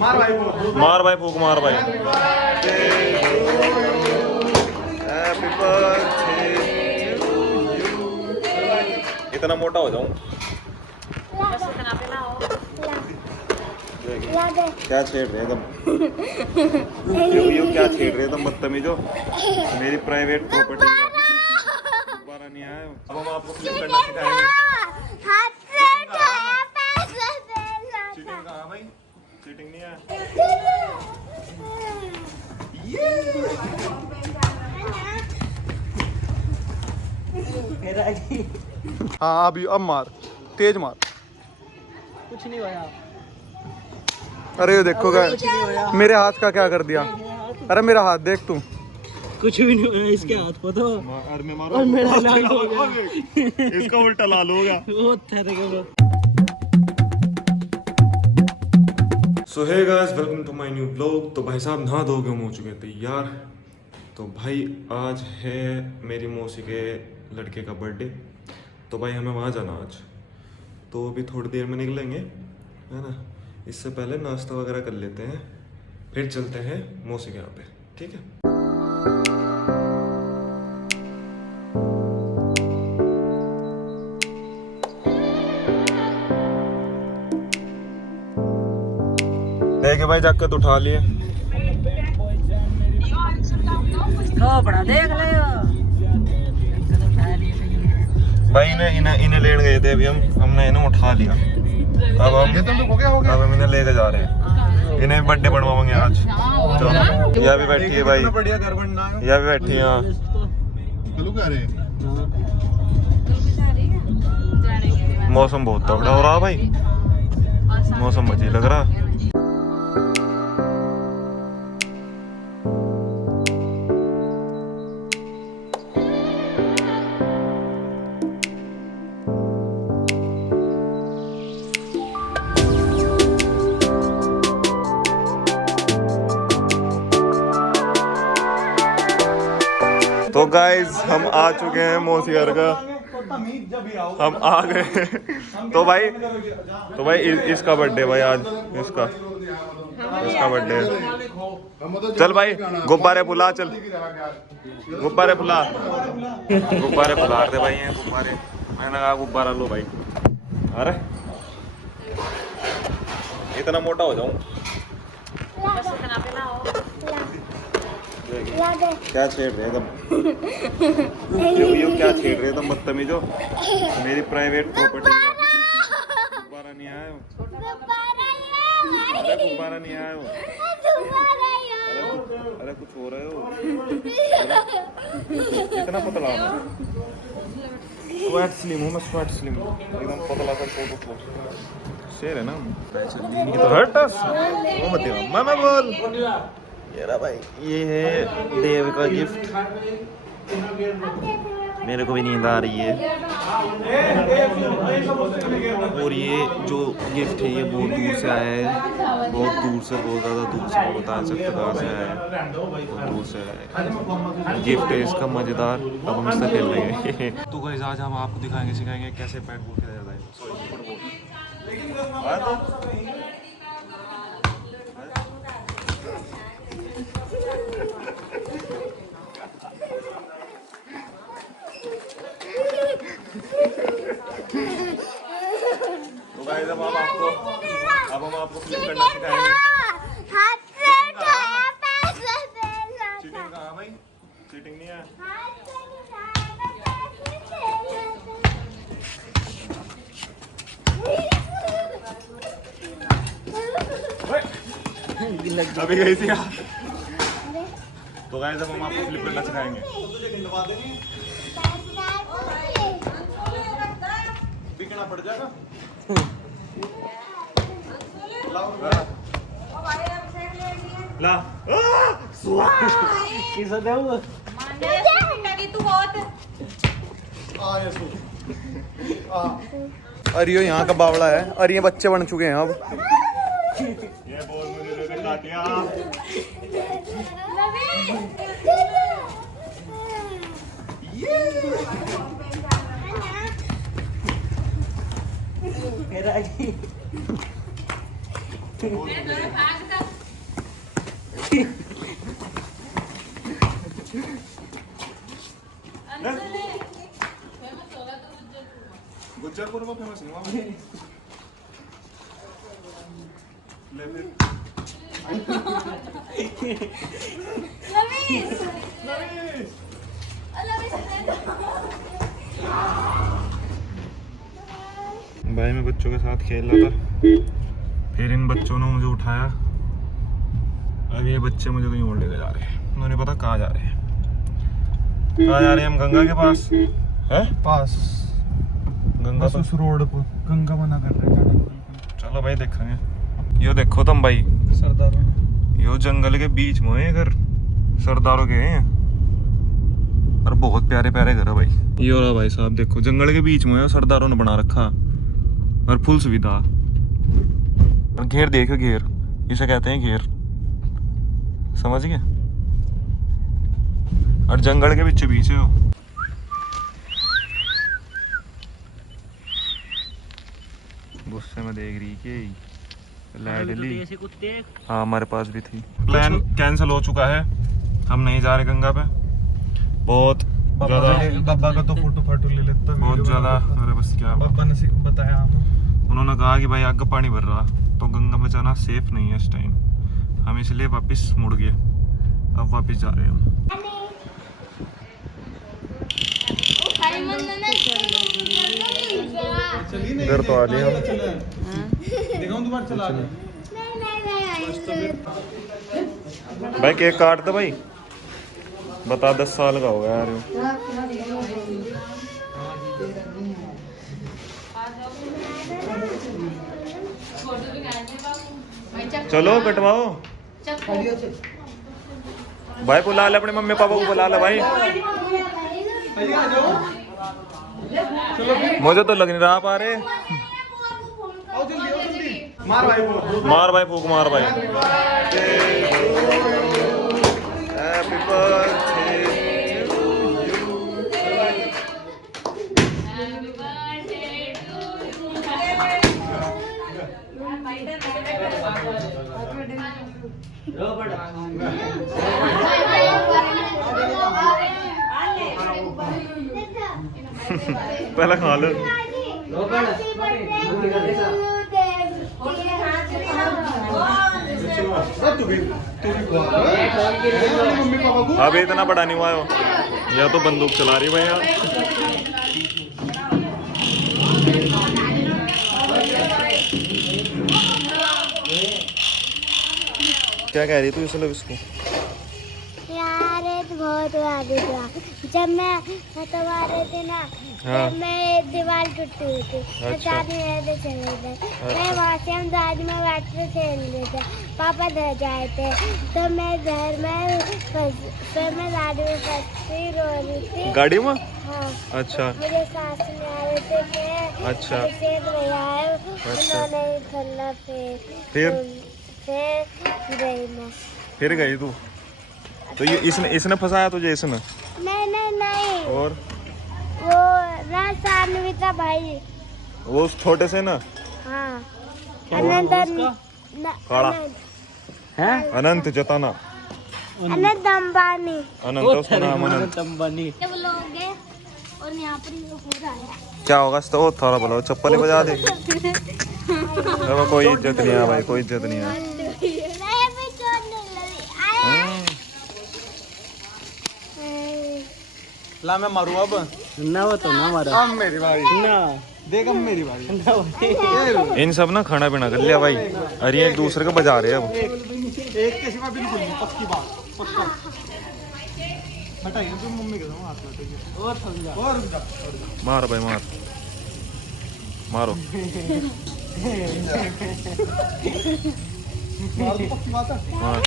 मार भाई फूक मार भाई। Happy birthday. इतना मोटा हो जाऊं। क्या छेड़ रहे तुम? क्या छेड़ रहे तुम बदतमीजो? मेरी प्राइवेट प्रॉपर्टी दोबारा नहीं आया। अब हम आपको फ्लिप करना सिखाएंगे। चीटिंग कहाँ भाई? चीटिंग नहीं है। हाँ अभी अब मार, तेज मार। कुछ नहीं हुआ। अरे ये देखो मेरे हाथ का क्या कर दिया। अरे मेरा हाथ देख तू। कुछ भी नहीं हुआ इसके हाथ को तो। और मैं मारो। और मेरा लाल हो गया। इसका उल्टा लाल होगा। वो ठहरेगा। So hey guys, welcome to my new blog. तो भाई साहब नहा धो के हम हो चुके हैं तैयार। तो भाई आज है मेरी मौसी के लड़के का बर्थडे। तो भाई हमें वहाँ जाना आज। तो अभी थोड़ी देर में निकलेंगे, है ना। इससे पहले नाश्ता वगैरह कर लेते हैं, फिर चलते हैं मौसी के यहाँ पे, ठीक है। देखे भाई जैकेट उठा लिए। बड़ा देख ले भाई इन्हें लेने गए थे अभी हमने इन्हें उठा लिया। अब हम इन्हें लेके जा रहे हैं। इन्हें बर्थडे बनवाएंगे आज। तो यह भी बैठी है भाई, यह भी बैठी है। हाँ मौसम बहुत तगड़ा हो रहा है भाई, मौसम मजे लग रहा। तो गाइज हम आ चुके हैं मौसी घर का, हम आ गए। तो भाई इसका बर्थडे भाई आज, इसका बर्थडे। चल भाई गुब्बारे फुला, चल गुब्बारे फुला दे भाई। ये गुब्बारे मैंने कहा गुब्बारा लो भाई। अरे इतना मोटा हो जाऊं। क्या छेड़ रहे तुम? क्या छेड़ रहे तुम बदतमीजो? मेरी प्राइवेट प्रॉपर्टी गुब्बारा नहीं आया। गुब्बारा नहीं आया। अरे कुछ हो रहे हो। इतना पतला हूँ, स्क्वाट स्लिम हूँ मैं, स्क्वाट स्लिम एकदम पतला सा छोटा शेर है ना। तो हट वो मत मामा बोल। ये रहा भाई, ये है देव का गिफ्ट। मेरे को भी नींद आ रही है। और ये जो गिफ्ट है ये बहुत दूर से आया है, बहुत दूर से, बहुत ज़्यादा दूर से, मैं बता सकता कहाँ से आया है, बहुत दूर से आया है। गिफ्ट है इसका मज़ेदार। अब हम इससे खेल लेंगे। तो गाइस आज हम आपको दिखाएंगे सिखाएंगे कैसे बैट बॉल खेला जाता है, सॉरी फुटबॉल। तो गाइस अब हम आपको फ्लिप करना सिखाएंगे। चीटिंग कहाँ भाई? चीटिंग नहीं है। अभी गई थी। तो गाइस अब हम आपको फ्लिप करना सिखाएंगे। बिकना पड़ जाएगा। ला किसा दे वो अरियो यहाँ का बावड़ा है और ये बच्चे बन चुके हैं अब। ये बोल मुझे दे दे काटिया। गुज्जरपुर में फेमस है वहाँ ले फिर भाई मैं बच्चों के साथ खेल रहा था, फिर इन बच्चों ने मुझे उठाया। अब ये बच्चे मुझे कहीं और लेके जा रहे हैं, मुझे नहीं पता कहाँ जा रहे हैं। कहाँ जा रहे हैं हम? गंगा के पास है? पास गंगा तो उस रोड पर गंगा मना कर रहे हैं। चलो भाई देखेंगे। यो देखो तुम भाई, सरदारों ने यो जंगल के बीच में है घर, सरदारों के हैं और बहुत प्यारे प्यारे घर है भाई। ये रहा भाई साहब, देखो जंगल के बीच में है, सरदारों ने बना रखा और फुल सुविधा। और घेर देखो, घेर इसे कहते हैं घेर, समझ गए? और जंगल के बीच बीच है वो। गुस्से में देख रही कि लाडली। ऐसे कुत्ते हाँ हमारे पास भी थी। प्लान कैंसिल हो चुका है, हम नहीं जा रहे गंगा पे। बहुत ज्यादा बाबा का तो फोटो फाटो ले लेता, बहुत ज्यादा मेरे बस क्या। पापा ने बताया हमें, उन्होंने कहा कि भाई आगे पानी भर रहा तो गंगा में जाना सेफ नहीं है इस टाइम, हम इसलिए वापस मुड़ गए। अब वापस जा रहे हैं हम। इधर तो आ लिए हम। दिखाऊं दोबारा चला ले। भाई केक काट दो भाई, बता 10 साल का हो गया यार ये। चलो कटवाओ भाई, बुला ले अपने मम्मी पापा को, बुला ले भाई। मुझे तो लग नहीं रहा पा रहे। मार भाई वो, मार भाई फूक, मार भाई। हैप्पी बर्थडे पहले खा लो। अब इतना बड़ा नहीं हुआ हो, या तो बंदूक चला रही भैया। क्या कह रही तू इसलिए इसको? यार बहुत याद था जब मैं तुम्हारे थे ना, हाँ। जब मैं दीवार टूटी हुई थी तो अच्छा। साथ में रहते चले गए। मैं वहाँ से हम दाद में बैठ के खेल रहे थे, पापा घर जाए थे तो मैं घर में फिर मैं गाड़ी में फंसी रो रही थी। गाड़ी में? हाँ। अच्छा मुझे सांस नहीं आ रहे थे फिर अच्छा। सेब भैया आए, अच्छा। उन्होंने ठंडा फिर गई मैं। फिर गई तू तो ये इसने फंसाया तुझे? इसने? नहीं और वो ना सानवी था भाई, वो उस छोटे से ना? हाँ अनंत काला हैं? अनंत जताना, अनंत अंबानी अनंत उसका नाम अनंत। अंबानी। जब लोग गए और यहाँ पर ये पूरा आया। क्या होगा तो थोड़ा बोलो, चप्पल ही बजा दे। देखो कोई इज्जत नहीं है भाई, कोई इज्जत नहीं है। मैं भी चोटने लगी। आया। ला मैं मारूं अब। ना वो तो ना मारा। अब मेरी बारी, ना देख अब मेरी बारी। ना भाई। इन सब ना खाना पीना कर लिया भाई, अरे एक दूसरे को बजा रहे हैं अब। एक के सिवा बिल्कुल नहीं, पक्की बात, पक्का। हटाइए तुम, मम्मी के दो हाथ में हटाइए। और समझा। और रुक जा। मार भाई मार, मारो। मार दो, पक्की बात है। मार।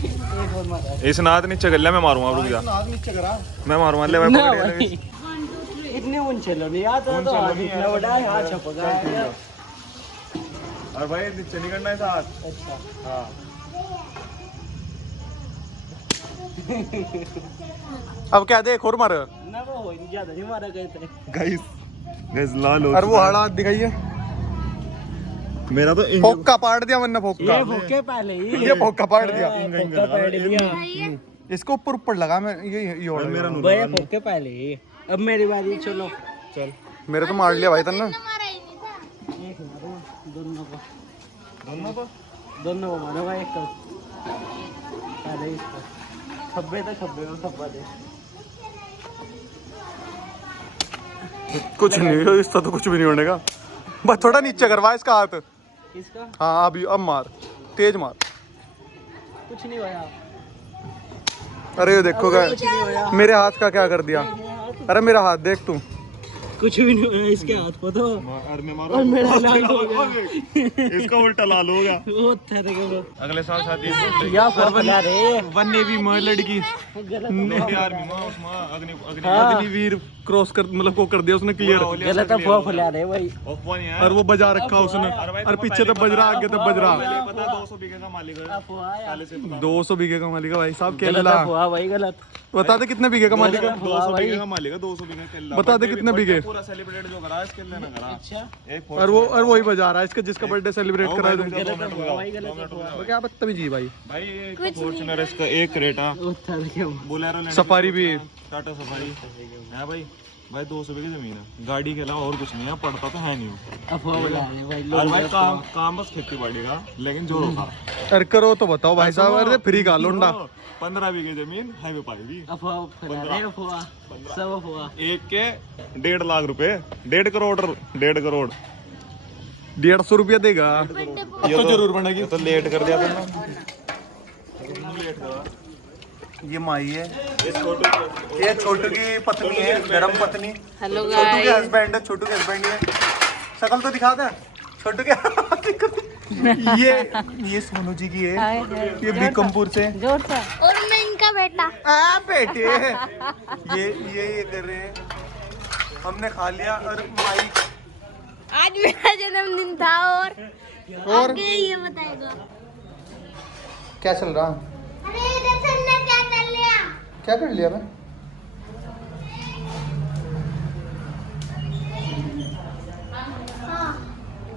एक और मारा। इस नाद नीचे कर लिया, मैं मारूंगा, रुक जा। हाथ नीचे करा। मैं मारूंगा, ले भाई ना पकड़ भाई। ले। इतने उन चलो नहीं आता तो हाथ इतना बड़ा है, हाथ छपका है। और भाई नीचे नहीं करना है साथ। अच्छा। हाँ अब क्या देख और मार। ना वो हो ज्यादा नहीं मारा कहते। गाइस गाइस लाल हो और वो चुका है। हाड़ा दिखाइए। मेरा तो फोक्का पाड़ दिया वरना फोक्का ये भूखे पहले ही ये फोक्का पाड़ दिया भूखे पहले दिया इसको ऊपर ऊपर लगा मैं ये हो मेरा गया। भैया भूखे पहले ही। अब मेरी बारी, चलो चल मेरे तो मार लिया भाई तन्ने। एक मारो दोनों को, दोनों को दोनों को मारो भाई, एक को अरे इसको खब्बे तो खब्बे और खब्बा दे। कुछ नहीं हो इसका तो कुछ भी नहीं होने का। बस थोड़ा नीचे करवा इसका हाथ। इसका हाँ अभी अब मार तेज मार। कुछ नहीं होया, अरे ये देखो कुछ नहीं होया, मेरे हाथ का क्या कर दिया। अरे मेरा हाथ देख तू। कुछ भी नहीं होया इसके हाथ को तो। और मैं और मेरा लाल हो गया। इसका उल्टा लाल होगा। वो तेरे को अगले साल शादी या पर बना रे वन नेवी मार लड़की आर्मी में उसमें अग्निवीर क्रॉस कर मतलब को कर दिया उसने क्लियर। गलत अफवाह फैला रहे भाई। और वो बजा रखा उसने और पीछे तब बज रहा आगे तब बज रहा। पता 200 बीघे का मालिक है अफवाह यार, 200 बीघे का मालिक है भाई साहब गलत केला। अफवाह भाई, गलत। बता दे कितने बीघे का मालिक है। 200 बीघे का मालिक है 200 बीघे केला। बता दे कितने बीघे। पूरा सेलिब्रेट जो करा इसके लिए ना करा। अच्छा एक और वही बजा रहा है इसका जिसका बर्थडे सेलिब्रेट करा है। गलत अफवाह भाई, गलत अफवाह तो क्या बदतमीजी है भाई। भाई एक फॉर्च्यूनर इसका एक क्रेटा वो तेरे को बोलेरो लेने सफारी भी टाटा सफारी है भाई। भाई 200 बीघे जमीन है, गाड़ी के अलावा और कुछ नहीं है, पढ़ता तो है नहीं। अफवाह फैला रहे भाई और लोग। भाई काम बस खेती बाड़ी का, लेकिन जो रोका अरे करो तो बताओ भाई साहब। अरे फ्री का लोंडा 15 बीघे जमीन हाईवे पाई भी। अफवाह फैला रहे, अफवाह सब अफवाह। एक के 1.5 लाख रुपए, 1.5 करोड़ 1.5 करोड़ 150 रुपया देगा ये तो जरूर बनेगी। तो लेट कर दिया तुमने, लेट करा। ये माई है, ये छोटू की पत्नी है, धर्म पत्नी। हेलो छोटू के हस्बैंड है, छोटू के हस्बैंड है। शकल तो दिखा दे छोटू के। ये सोनू जी की है, ये बीकमपुर से। जोर से और मैं इनका बेटा। बेटे ये कर रहे हैं। हमने खा लिया और माई आज मेरा जन्मदिन था और आगे ये बताएगा। क्या चल रहा। अरे दर्शन ने क्या कर लिया? क्या कर लिया मैं।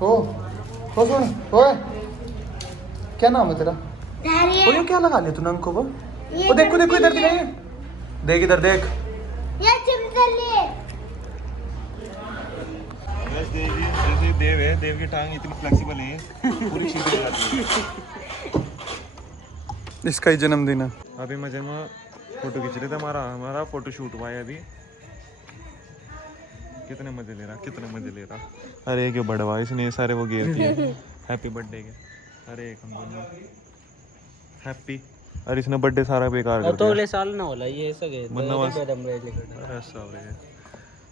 ओ सुन ओए क्या नाम है तेरा। धैर्य। ये क्या लगा लिया तूने अंको वो। ये ओ देखो देखो इधर दिखाइए, देख इधर देख। ये चिप कर लिए। जैसे देव है, देव की टांग इतनी फ्लेक्सिबल है, पूरी सीधी हो जाती है। इसका ही जन्मदिन है। अभी मजे में फोटो खींच रहे थे, हमारा फोटो शूट हुआ है अभी। कितने मजे ले रहा। अरे क्यों बड़वा इसने सारे वो गिर दिए हैप्पी बर्थडे के। अरे एक हम दोनों हैप्पी। अरे इसने बर्थडे सारा बेकार कर तो दिया। अगले साल ना होला ये सगे बंदोबस्त। तो ऐसा हो रहा है।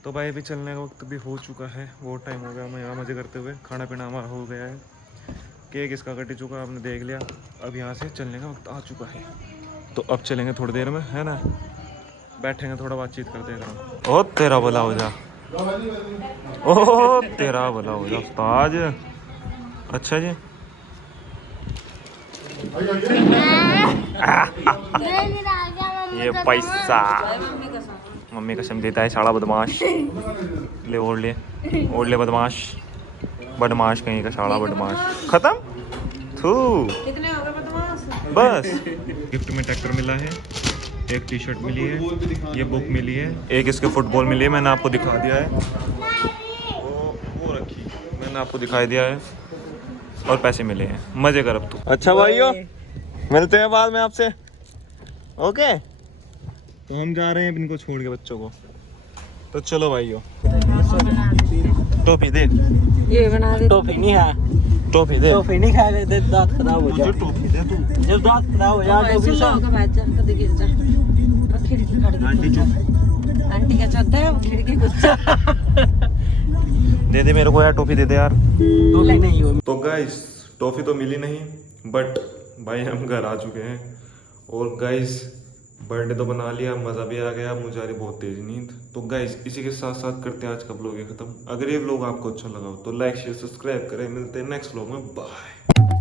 तो भाई अभी चलने का वक्त भी हो चुका है, बहुत टाइम हो गया हमें यहाँ मजे करते हुए। खाना पीना हमारा हो गया है, केक इसका कट चुका है, आपने देख लिया। अब यहाँ से चलने का वक्त आ चुका है, तो अब चलेंगे थोड़ी देर में, है ना। बैठेंगे थोड़ा बातचीत करते हैं। ओ तेरा भला हो जा, ओ तेरा भला हो जा उस्ताद। अच्छा जी ये पैसा मम्मी कसम देता है, साला बदमाश। ले ओढ़ ले बदमाश कहीं का, साला बदमाश। खत्म थू बस। गिफ्ट में ट्रैक्टर मिला है, एक टी शर्ट मिली है, ये बुक मिली है, एक इसके फुटबॉल मिली है, मैंने आपको दिखा दिया है। वो रखी मैंने आपको दिखाई दिया है, और पैसे मिले हैं। मजे कर अब तू। अच्छा भाइयों, मिलते हैं बाद में आपसे। ओके, तो हम जा रहे हैं इनको छोड़ के बच्चों को। तो चलो भाइयों, टोपी दे। ये बना दे। टॉफी नहीं है, टोपी दे। टॉफी नहीं खाएगा तो दांत खराब हो मुझे जाए। टोपी दे तू। जब दांत खराब हो जाए टॉफी से आंटी चुप। आंटी का चलता है खिड़की को दे मेरे को यार, टोपी दे यार। टॉफी नहीं हो। तो गाइस टॉफी तो मिली नहीं, बट भाई हम घर आ चुके हैं। और गाइस बर्थडे तो बना लिया, मज़ा भी आ गया, मुझे आ रही बहुत तेज नींद। तो गाइस इसी के साथ साथ करते हैं आज का व्लॉग खत्म। अगर ये व्लॉग आपको अच्छा लगा हो तो लाइक शेयर सब्सक्राइब करें। मिलते हैं नेक्स्ट व्लॉग में, बाय।